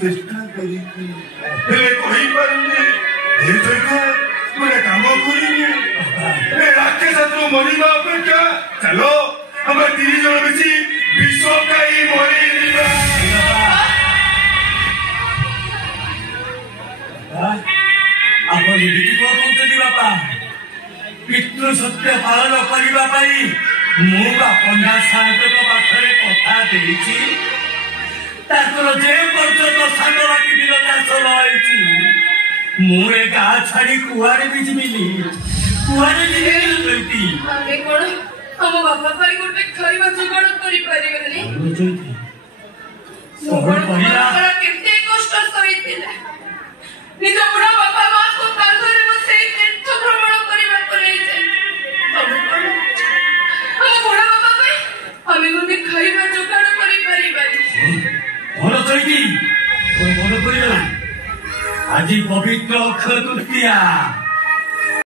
चेष्टा करी कम कर राकेश मरवा अपेक्षा चलो आम 3 जन मिसी विश्व कई बापा पितृ सत्य पालन करने पंडा साहेब पाखे कथा देती जे पर्यटन सांगवाटी बिल चाष रही मुझे गाँ छाड़ी कुआरे भी जीविनी कुआरे हम बापा गोटे खाइबा जुगाड़ करि परिबेनी केते कष्ट सहितिला निज बुढ़ा बापा मां को कांधरे बसे तीर्थ भ्रमण करबा को ले जाय हम बुढ़ा बापा भाई हमें गोटे खाइबा जुगाड़ करि परिबानी भलो कहिदी मन पड़गला आज पवित्र अक्षय तृतीया